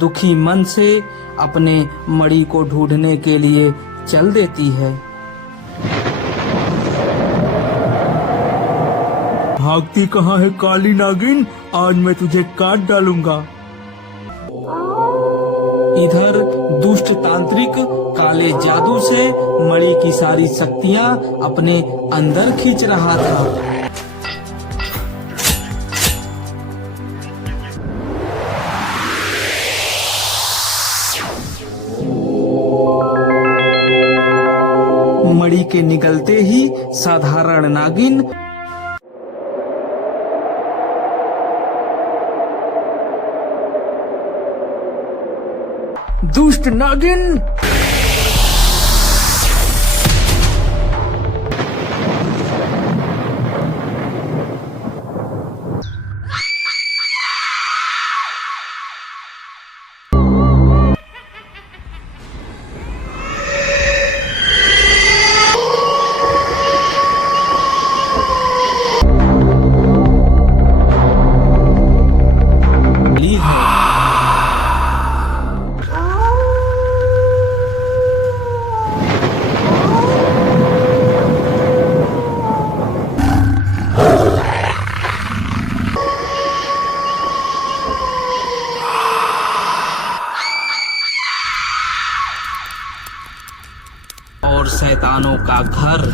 दुखी मन से अपने मणि को ढूंढने के लिए चल देती है। भागती कहाँ है काली नागिन, आज मैं तुझे काट डालूंगा। इधर दुष्ट तांत्रिक काले जादू से मणि की सारी शक्तियां अपने अंदर खींच रहा था। मणि के निकलते ही साधारण नागिन दुष्ट नागिन, और शैतानों का घर।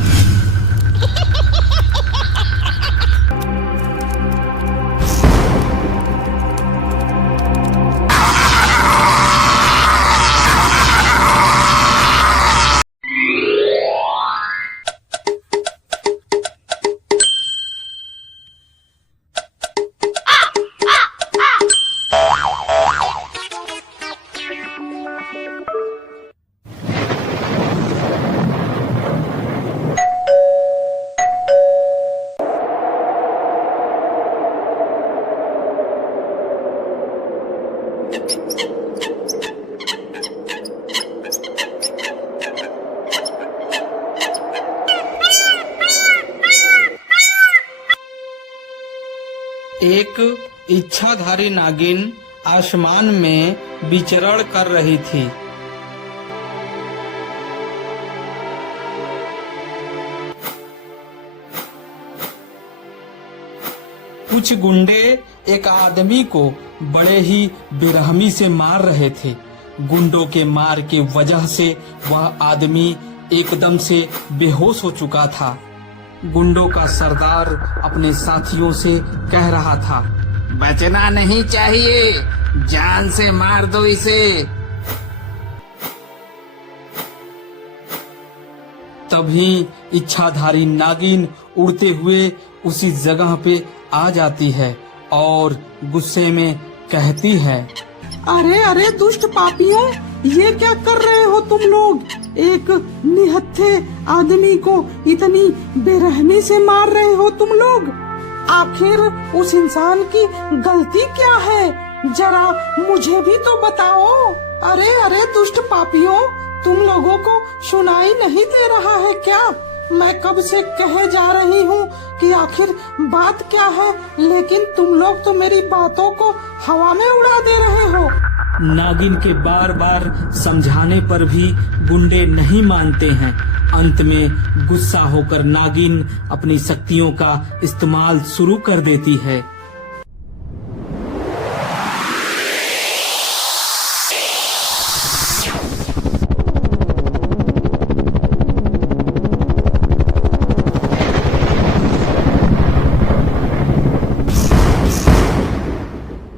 एक इच्छाधारी नागिन आसमान में विचरण कर रही थी। कुछ गुंडे एक आदमी को बड़े ही बेरहमी से मार रहे थे। गुंडों के मार के वजह से वह आदमी एकदम से बेहोश हो चुका था। गुंडों का सरदार अपने साथियों से कह रहा था, बचना नहीं चाहिए, जान से मार दो इसे। तभी इच्छाधारी नागिन उड़ते हुए उसी जगह पे आ जाती है और गुस्से में कहती है, अरे अरे दुष्ट पापियों, ये क्या कर रहे हो तुम लोग? एक निहत्थे आदमी को इतनी बेरहमी से मार रहे हो तुम लोग। आखिर उस इंसान की गलती क्या है, जरा मुझे भी तो बताओ। अरे अरे दुष्ट पापियों, तुम लोगों को सुनाई नहीं दे रहा है क्या? मैं कब से कहे जा रही हूँ कि आखिर बात क्या है, लेकिन तुम लोग तो मेरी बातों को हवा में उड़ा दे रहे हो। नागिन के बार बार समझाने पर भी गुंडे नहीं मानते हैं। अंत में गुस्सा होकर नागिन अपनी शक्तियों का इस्तेमाल शुरू कर देती है।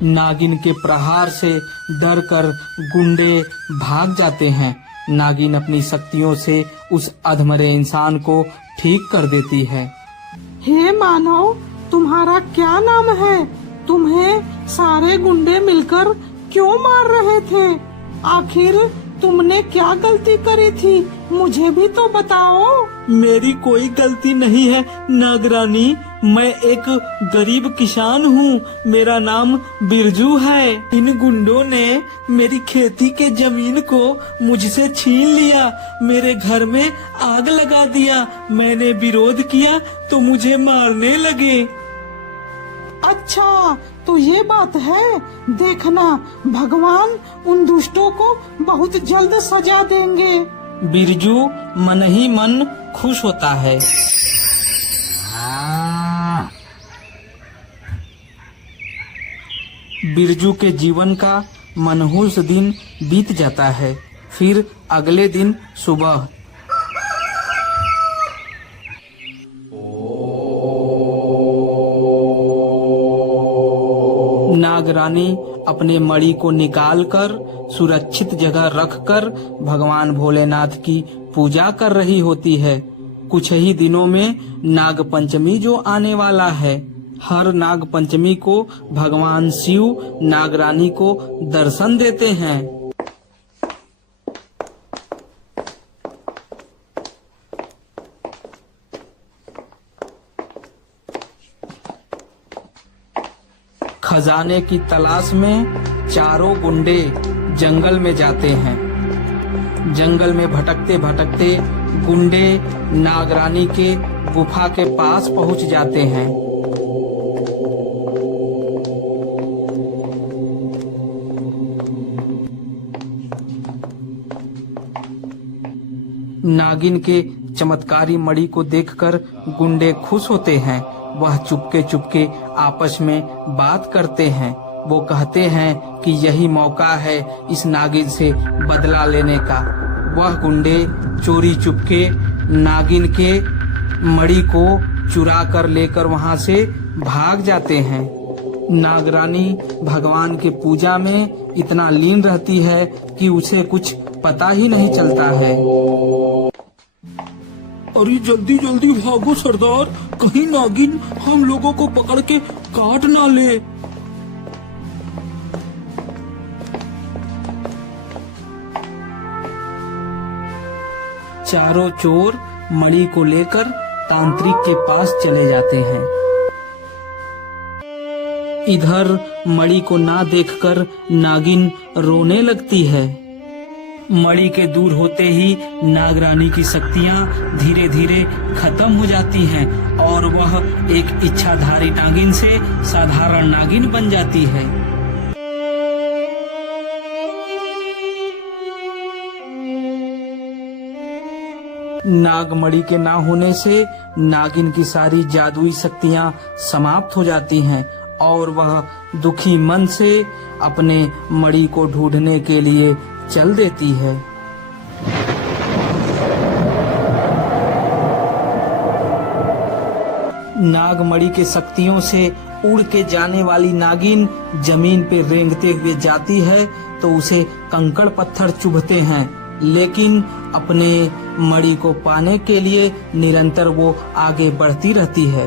नागिन के प्रहार से डरकर गुंडे भाग जाते हैं। नागिन अपनी शक्तियों से उस अधमरे इंसान को ठीक कर देती है। हे मानव, तुम्हारा क्या नाम है? तुम्हें सारे गुंडे मिलकर क्यों मार रहे थे? आखिर तुमने क्या गलती करी थी, मुझे भी तो बताओ। मेरी कोई गलती नहीं है नागरानी, मैं एक गरीब किसान हूँ, मेरा नाम बिरजू है। इन गुंडों ने मेरी खेती के जमीन को मुझसे छीन लिया, मेरे घर में आग लगा दिया। मैंने विरोध किया तो मुझे मारने लगे। अच्छा, तो ये बात है, देखना भगवान उन दुष्टों को बहुत जल्द सजा देंगे। बिरजू मन ही मन खुश होता है। बिरजू के जीवन का मनहूस दिन बीत जाता है। फिर अगले दिन सुबह नागरानी अपने मणि को निकालकर सुरक्षित जगह रखकर भगवान भोलेनाथ की पूजा कर रही होती है। कुछ ही दिनों में नाग पंचमी जो आने वाला है। हर नाग पंचमी को भगवान शिव नागरानी को दर्शन देते हैं। खजाने की तलाश में चारों गुंडे जंगल में जाते हैं। जंगल में भटकते भटकते गुंडे नागरानी के गुफा के पास पहुंच जाते हैं। नागिन के चमत्कारी मणि को देखकर गुंडे खुश होते हैं। वह चुपके चुपके आपस में बात करते हैं। वो कहते हैं कि यही मौका है इस नागिन से बदला लेने का। वह गुंडे चोरी चुपके नागिन के मणि को चुरा कर लेकर वहां से भाग जाते हैं। नागरानी भगवान के पूजा में इतना लीन रहती है कि उसे कुछ पता ही नहीं चलता है। अरे जल्दी जल्दी भागो सरदार, कहीं नागिन हम लोगों को पकड़ के काट ना ले। चारों चोर मणि को लेकर तांत्रिक के पास चले जाते हैं। इधर मणि को ना देखकर नागिन रोने लगती है। मणि के दूर होते ही नागरानी की शक्तियां धीरे धीरे खत्म हो जाती हैं और वह एक इच्छाधारी नागिन से साधारण नागिन बन जाती है। नागमणि के ना होने से नागिन की सारी जादुई शक्तियां समाप्त हो जाती हैं और वह दुखी मन से अपने मणि को ढूंढने के लिए चल देती है। नागमणि के शक्तियों से उड़ के जाने वाली नागिन जमीन पे रेंगते हुए जाती है तो उसे कंकड़ पत्थर चुभते हैं, लेकिन अपने मणि को पाने के लिए निरंतर वो आगे बढ़ती रहती है।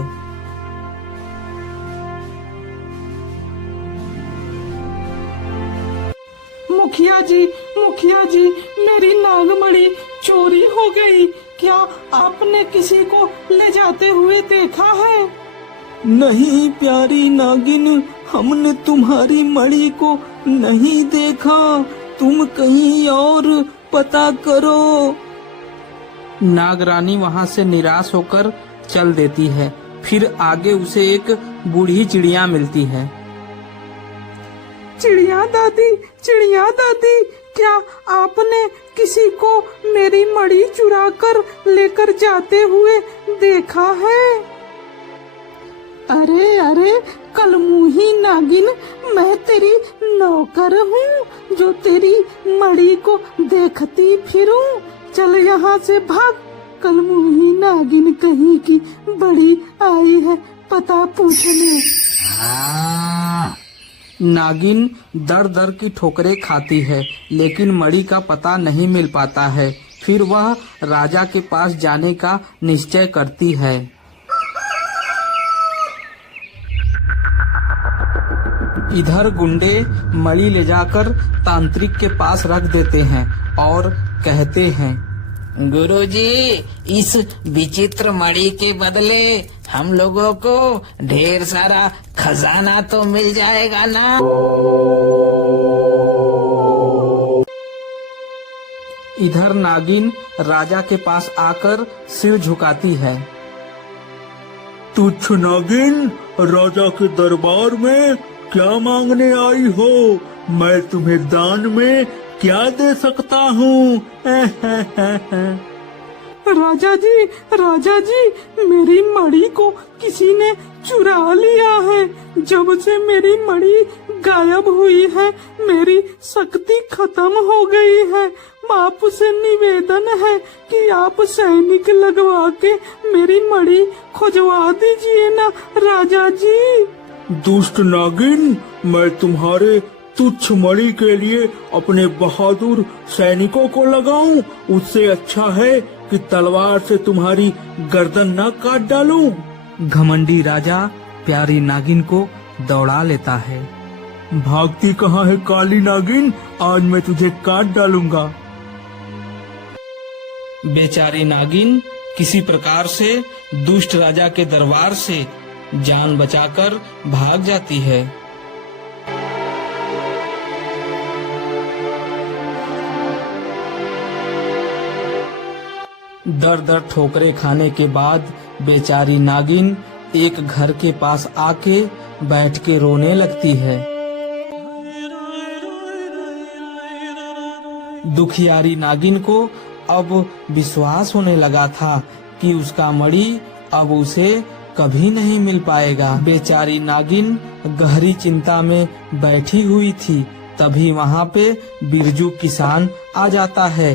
मुखिया जी, मेरी नागमणि चोरी हो गई। क्या आपने किसी को ले जाते हुए देखा है? नहीं प्यारी नागिन, हमने तुम्हारी मणि को नहीं देखा। तुम कहीं और पता करो। नागरानी वहां से निराश होकर चल देती है। फिर आगे उसे एक बूढ़ी चिड़िया मिलती है। चिड़िया दादी, क्या आपने किसी को मेरी मणि चुरा कर लेकर जाते हुए देखा है? अरे कलमुही नागिन, मैं तेरी नौकर हूँ जो तेरी मणि को देखती फिरूं। चल यहाँ से भाग। कलमुही नागिन कहीं की बड़ी आई है पता पूछने। नागिन दर दर की ठोकरें खाती है, लेकिन मणि का पता नहीं मिल पाता है। फिर वह राजा के पास जाने का निश्चय करती है। इधर गुंडे मणि ले जाकर तांत्रिक के पास रख देते हैं और कहते हैं, गुरुजी, इस विचित्र मणि के बदले हम लोगों को ढेर सारा खजाना तो मिल जाएगा ना। इधर नागिन राजा के पास आकर सिर झुकाती है। तुच्छ नागिन, राजा के दरबार में क्या मांगने आई हो? मैं तुम्हें दान में क्या दे सकता हूँ? राजा जी, मेरी मणि को किसी ने चुरा लिया है। जब से मेरी मणि गायब हुई है, मेरी शक्ति खत्म हो गई है। आपसे निवेदन है कि आप सैनिक लगवा के मेरी मणि खोजवा दीजिए ना राजा जी। दुष्ट नागिन, मैं तुम्हारे तुच्छ मणि के लिए अपने बहादुर सैनिकों को लगाऊं? उससे अच्छा है कि तलवार से तुम्हारी गर्दन न काट डालूं। घमंडी राजा प्यारी नागिन को दौड़ा लेता है। भागती कहाँ है काली नागिन? आज मैं तुझे काट डालूंगा। बेचारी नागिन किसी प्रकार से दुष्ट राजा के दरबार से जान बचाकर भाग जाती है। दर दर ठोकरे खाने के बाद बेचारी नागिन एक घर के पास आके बैठ के रोने लगती है। दुखियारी नागिन को अब विश्वास होने लगा था कि उसका मणि अब उसे कभी नहीं मिल पाएगा। बेचारी नागिन गहरी चिंता में बैठी हुई थी। तभी वहाँ पे बिरजू किसान आ जाता है।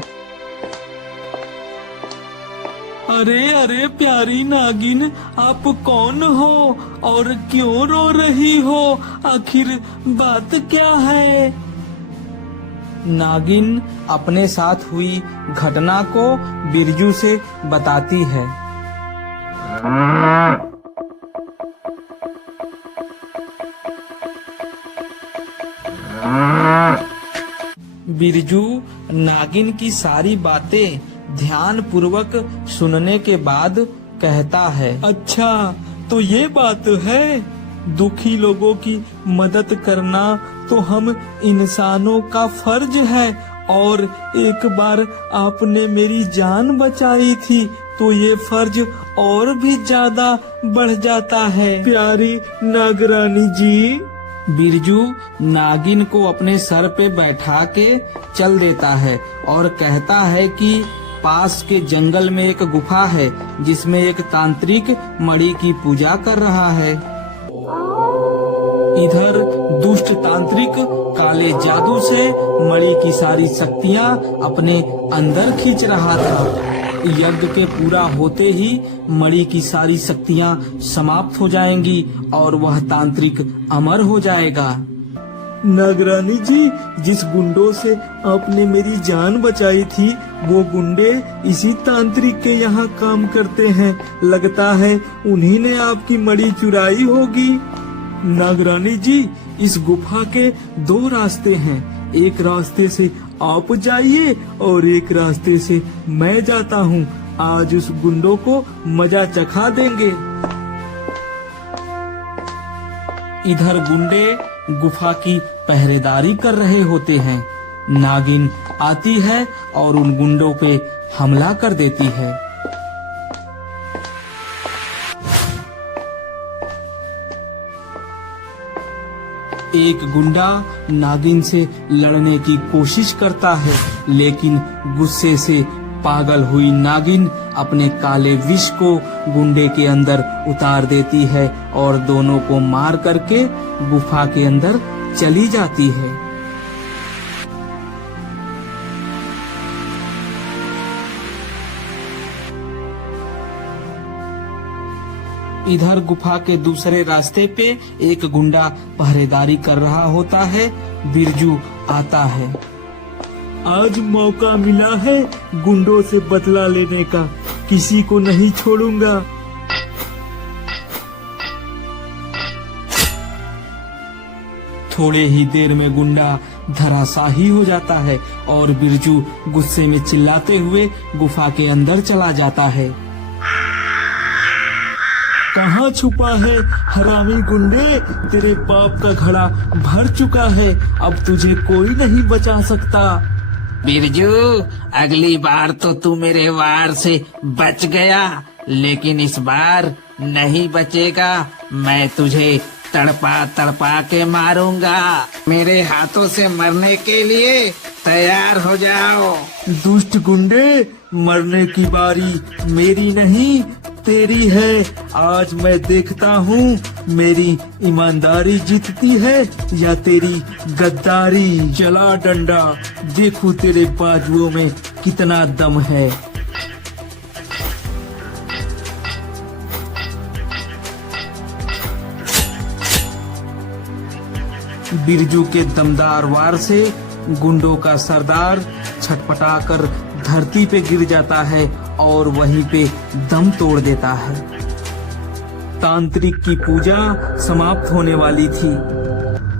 अरे प्यारी नागिन, आप कौन हो और क्यों रो रही हो? आखिर बात क्या है? नागिन अपने साथ हुई घटना को बिरजू से बताती है। बिरजू नागिन की सारी बातें ध्यान पूर्वक सुनने के बाद कहता है, अच्छा तो ये बात है। दुखी लोगों की मदद करना तो हम इंसानों का फर्ज है, और एक बार आपने मेरी जान बचाई थी तो ये फर्ज और भी ज्यादा बढ़ जाता है। प्यारी नागरानी जी। बिरजू नागिन को अपने सर पे बैठा के चल देता है और कहता है कि पास के जंगल में एक गुफा है जिसमें एक तांत्रिक मणि की पूजा कर रहा है। इधर दुष्ट तांत्रिक काले जादू से मणि की सारी शक्तियाँ अपने अंदर खींच रहा था। यज्ञ के पूरा होते ही मणि की सारी शक्तियाँ समाप्त हो जाएंगी और वह तांत्रिक अमर हो जाएगा। नागरानी जी, जिस गुंडों से आपने मेरी जान बचाई थी वो गुंडे इसी तांत्रिक के यहाँ काम करते हैं। लगता है उन्हीं ने आपकी मणि चुराई होगी। नागरानी जी, इस गुफा के दो रास्ते हैं। एक रास्ते से आप जाइए और एक रास्ते से मैं जाता हूँ। आज उस गुंडों को मजा चखा देंगे। इधर गुंडे गुफा की पहरेदारी कर रहे होते हैं। नागिन आती है और उन गुंडों पे हमला कर देती है। एक गुंडा नागिन से लड़ने की कोशिश करता है, लेकिन गुस्से से पागल हुई नागिन अपने काले विष को गुंडे के अंदर उतार देती है और दोनों को मार करके गुफा के अंदर चली जाती है। इधर गुफा के दूसरे रास्ते पे एक गुंडा पहरेदारी कर रहा होता है। बिरजू आता है। आज मौका मिला है गुंडों से बदला लेने का, किसी को नहीं छोड़ूंगा। थोड़े ही देर में गुंडा धराशाही हो जाता है और बिरजू गुस्से में चिल्लाते हुए गुफा के अंदर चला जाता है। कहाँ छुपा है हरामी गुंडे? तेरे पाप का घड़ा भर चुका है, अब तुझे कोई नहीं बचा सकता। बिरजू, अगली बार तो तू मेरे वार से बच गया, लेकिन इस बार नहीं बचेगा। मैं तुझे तड़पा तड़पा के मारूंगा। मेरे हाथों से मरने के लिए तैयार हो जाओ। दुष्ट गुंडे, मरने की बारी मेरी नहीं तेरी है। आज मैं देखता हूँ मेरी ईमानदारी जीतती है या तेरी गद्दारी। चला डंडा, देखूं तेरे बाजुओं में कितना दम है। बिरजू के दमदार वार से गुंडों का सरदार छटपटाकर धरती पे गिर जाता है और वहीं पे दम तोड़ देता है। तांत्रिक की पूजा समाप्त होने वाली थी।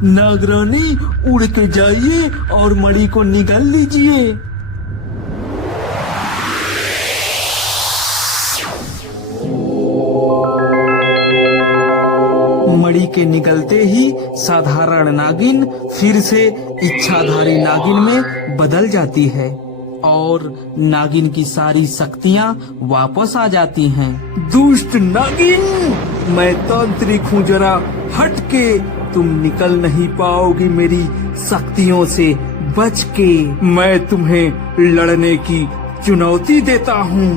नागरानी, उड़ के जाइए और मणि को निगल लीजिए। मणि के निकलते ही साधारण नागिन फिर से इच्छाधारी नागिन में बदल जाती है और नागिन की सारी शक्तियाँ वापस आ जाती हैं। दुष्ट नागिन, मैं तांत्रिक हूँ, जरा हट के। तुम निकल नहीं पाओगी मेरी शक्तियों से बच के। मैं तुम्हें लड़ने की चुनौती देता हूँ।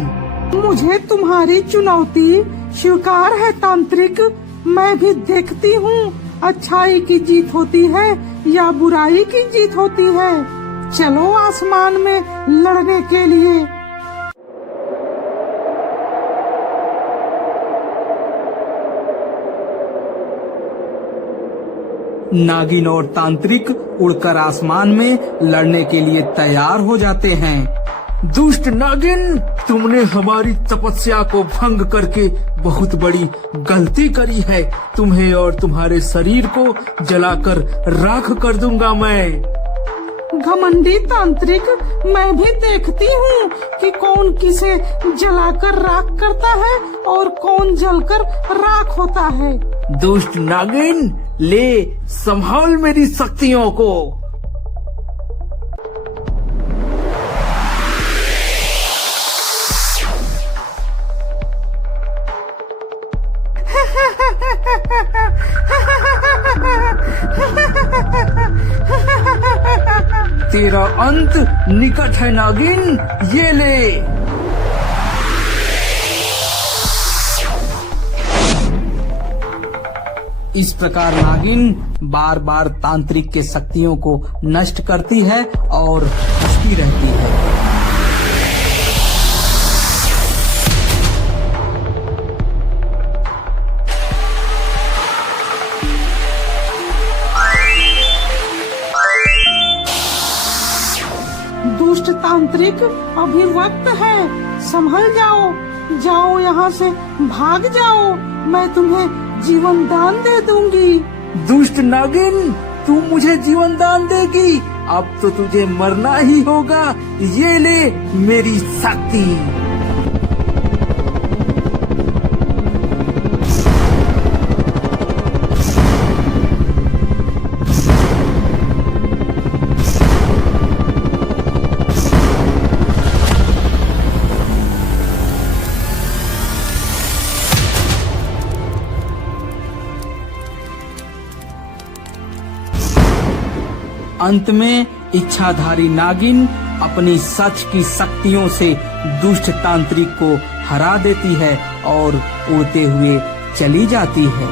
मुझे तुम्हारी चुनौती स्वीकार है तांत्रिक। मैं भी देखती हूँ अच्छाई की जीत होती है या बुराई की जीत होती है। चलो आसमान में लड़ने के लिए। नागिन और तांत्रिक उड़कर आसमान में लड़ने के लिए तैयार हो जाते हैं। दुष्ट नागिन, तुमने हमारी तपस्या को भंग करके बहुत बड़ी गलती करी है। तुम्हें और तुम्हारे शरीर को जलाकर राख कर दूंगा मैं। घमंडी तांत्रिक, मैं भी देखती हूँ कि कौन किसे जलाकर राख करता है और कौन जलकर राख होता है। दुष्ट नागिन, ले संभाल मेरी शक्तियों को। तेरा अंत निकट है नागिन, ये ले। इस प्रकार नागिन बार बार तांत्रिक के शक्तियों को नष्ट करती है और हंसती रहती है। दुष्ट तांत्रिक, अभी वक्त है, संभल जाओ। जाओ यहाँ से, भाग जाओ। मैं तुम्हें जीवन दान दे दूंगी। दुष्ट नागिन, तू मुझे जीवन दान देगी? अब तो तुझे मरना ही होगा। ये ले मेरी शक्ति। अंत में इच्छाधारी नागिन अपनी सच की शक्तियों से दुष्ट तांत्रिक को हरा देती है और उड़ते हुए चली जाती है।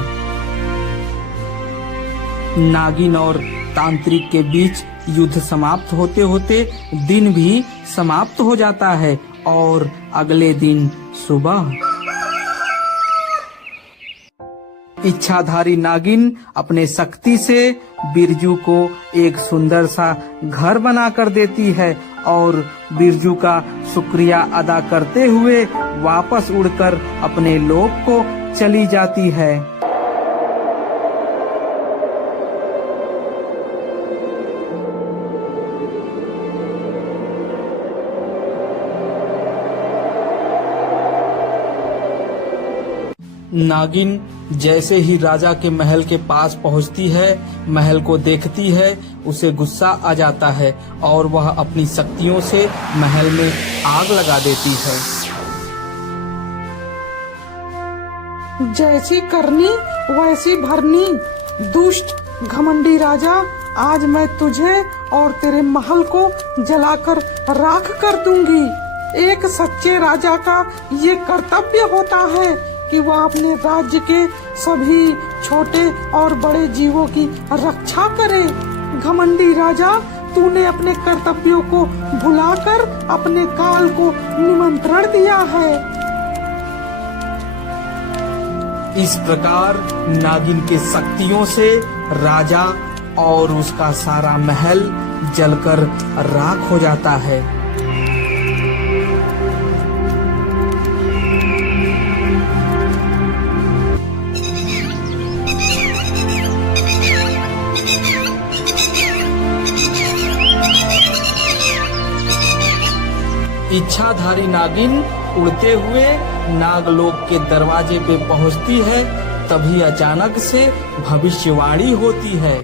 नागिन और तांत्रिक के बीच युद्ध समाप्त होते होते दिन भी समाप्त हो जाता है और अगले दिन सुबह इच्छाधारी नागिन अपने शक्ति से बिरजू को एक सुंदर सा घर बना कर देती है और बिरजू का शुक्रिया अदा करते हुए वापस उड़कर अपने लोक को चली जाती है। नागिन जैसे ही राजा के महल के पास पहुंचती है, महल को देखती है, उसे गुस्सा आ जाता है और वह अपनी शक्तियों से महल में आग लगा देती है। जैसी करनी वैसी भरनी। दुष्ट घमंडी राजा, आज मैं तुझे और तेरे महल को जलाकर राख कर दूंगी। एक सच्चे राजा का ये कर्तव्य होता है कि वह अपने राज्य के सभी छोटे और बड़े जीवों की रक्षा करे। घमंडी राजा, तूने अपने कर्तव्यों को भुलाकर अपने काल को निमंत्रण दिया है। इस प्रकार नागिन के शक्तियों से राजा और उसका सारा महल जलकर राख हो जाता है। इच्छाधारी नागिन उड़ते हुए नागलोक के दरवाजे पे पहुंचती है। तभी अचानक से भविष्यवाणी होती है।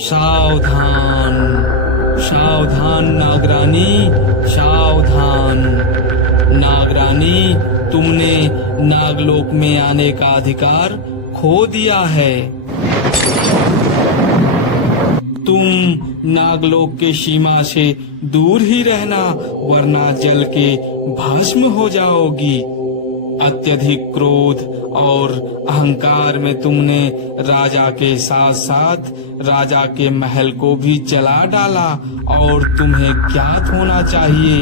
सावधान, सावधान नागरानी, सावधान। नागरानी, तुमने नागलोक में आने का अधिकार खो दिया है। तुम नागलोक के सीमा से दूर ही रहना, वरना जल के भस्म हो जाओगी। अत्यधिक क्रोध और अहंकार में तुमने राजा के साथ साथ राजा के महल को भी जला डाला। और तुम्हें ज्ञात होना चाहिए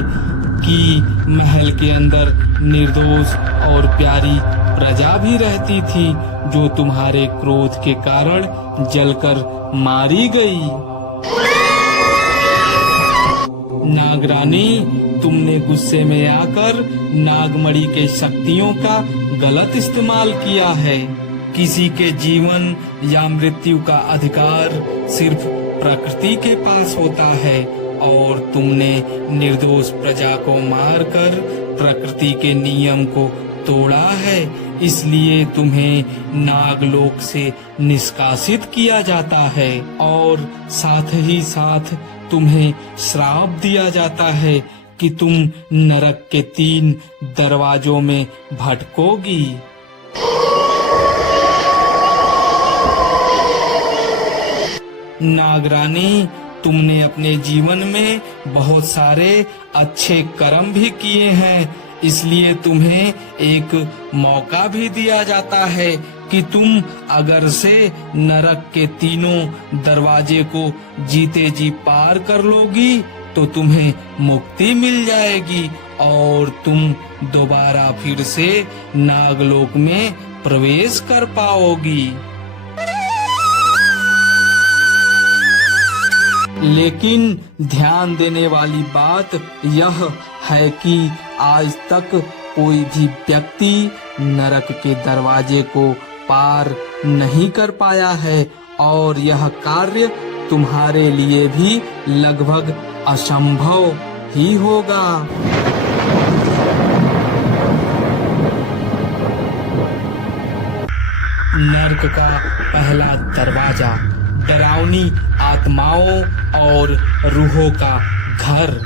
कि महल के अंदर निर्दोष और प्यारी प्रजा भी रहती थी, जो तुम्हारे क्रोध के कारण जलकर मारी गई। नागरानी, तुमने गुस्से में आकर नागमणि के शक्तियों का गलत इस्तेमाल किया है। किसी के जीवन या मृत्यु का अधिकार सिर्फ प्रकृति के पास होता है, और तुमने निर्दोष प्रजा को मारकर प्रकृति के नियम को तोड़ा है। इसलिए तुम्हें नागलोक से निष्कासित किया जाता है, और साथ ही साथ तुम्हें श्राप दिया जाता है कि तुम नरक के 3 दरवाजों में भटकोगी। नागरानी, तुमने अपने जीवन में बहुत सारे अच्छे कर्म भी किए हैं, इसलिए तुम्हें एक मौका भी दिया जाता है कि तुम अगर से नरक के 3 दरवाजे को जीते जी पार कर लोगी तो तुम्हें मुक्ति मिल जाएगी और तुम दोबारा फिर से नागलोक में प्रवेश कर पाओगी। लेकिन ध्यान देने वाली बात यह है कि आज तक कोई भी व्यक्ति नरक के दरवाजे को पार नहीं कर पाया है, और यह कार्य तुम्हारे लिए भी लगभग असंभव ही होगा। नरक का पहला दरवाजा डरावनी आत्माओं और रूहों का घर।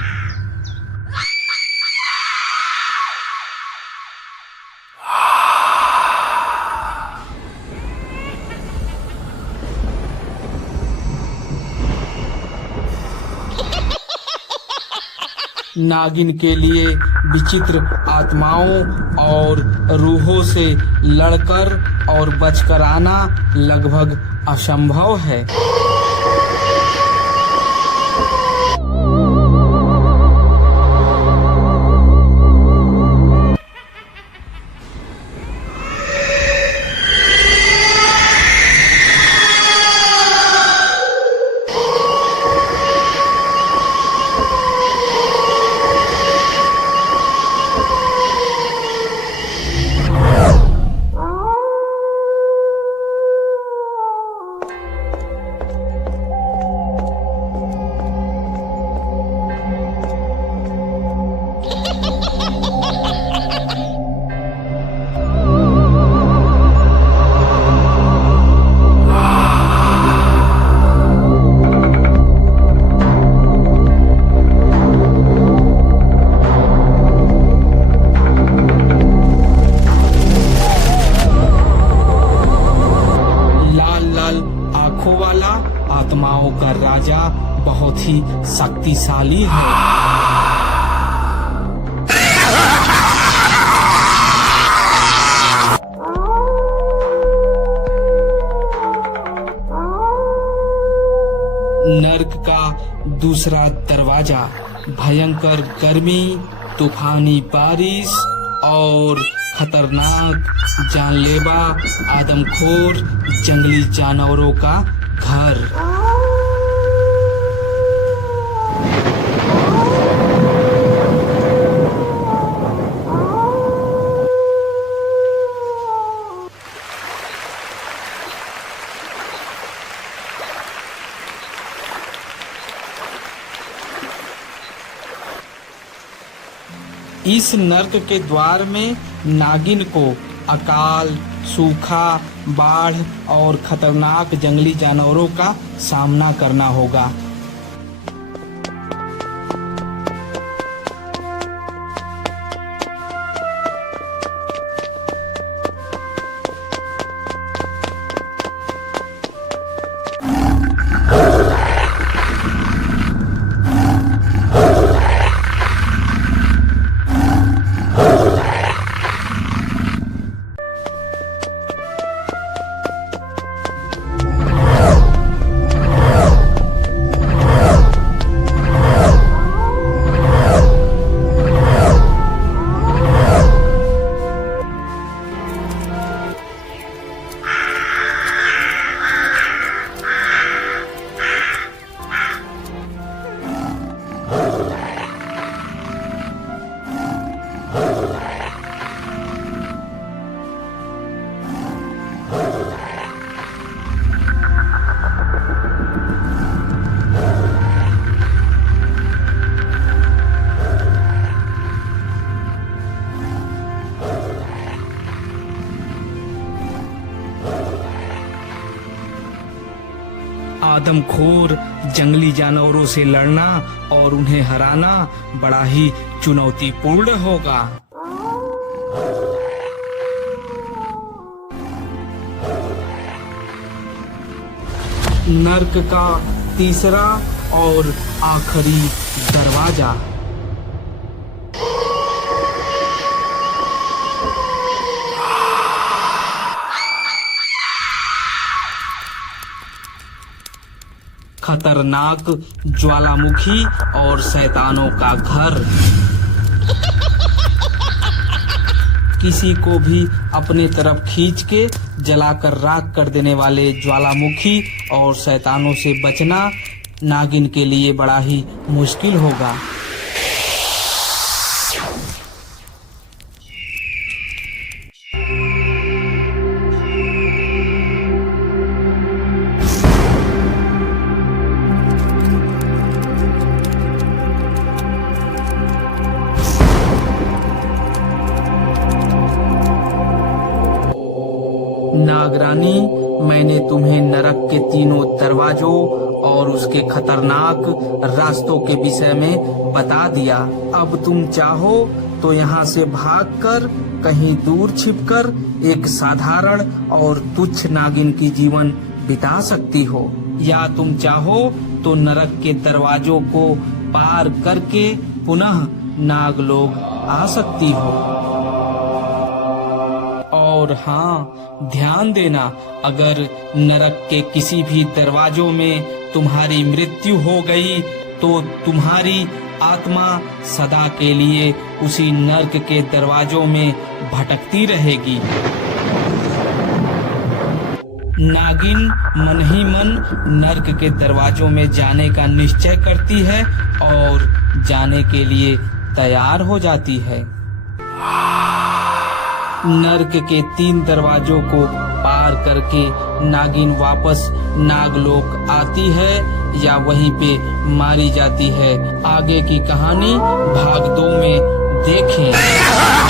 नागिन के लिए विचित्र आत्माओं और रूहों से लड़कर और बचकर आना लगभग असंभव है। ही शक्तिशाली है। नर्क का दूसरा दरवाजा भयंकर गर्मी, तूफानी बारिश और खतरनाक जानलेवा आदमखोर जंगली जानवरों का घर। इस नर्क के द्वार में नागिन को अकाल, सूखा, बाढ़ और खतरनाक जंगली जानवरों का सामना करना होगा। आदमखोर जंगली जानवरों से लड़ना और उन्हें हराना बड़ा ही चुनौतीपूर्ण होगा। नर्क का तीसरा और आखिरी दरवाजा खतरनाक ज्वालामुखी और शैतानों का घर। किसी को भी अपने तरफ खींच के जलाकर राख कर देने वाले ज्वालामुखी और शैतानों से बचना नागिन के लिए बड़ा ही मुश्किल होगा। नागरानी, मैंने तुम्हें नरक के तीनों दरवाजों और उसके खतरनाक रास्तों के विषय में बता दिया। अब तुम चाहो तो यहाँ से भागकर कहीं दूर छिपकर एक साधारण और तुच्छ नागिन की जीवन बिता सकती हो, या तुम चाहो तो नरक के दरवाजों को पार करके पुनः नागलोक आ सकती हो। और हाँ, ध्यान देना, अगर नरक के किसी भी दरवाजों में तुम्हारी मृत्यु हो गई तो तुम्हारी आत्मा सदा के लिए उसी नरक के दरवाजों में भटकती रहेगी। नागिन मन ही मन नरक के दरवाजों में जाने का निश्चय करती है और जाने के लिए तैयार हो जाती है। नरक के 3 दरवाजों को पार करके नागिन वापस नागलोक आती है या वहीं पे मारी जाती है। आगे की कहानी भाग 2 में देखें।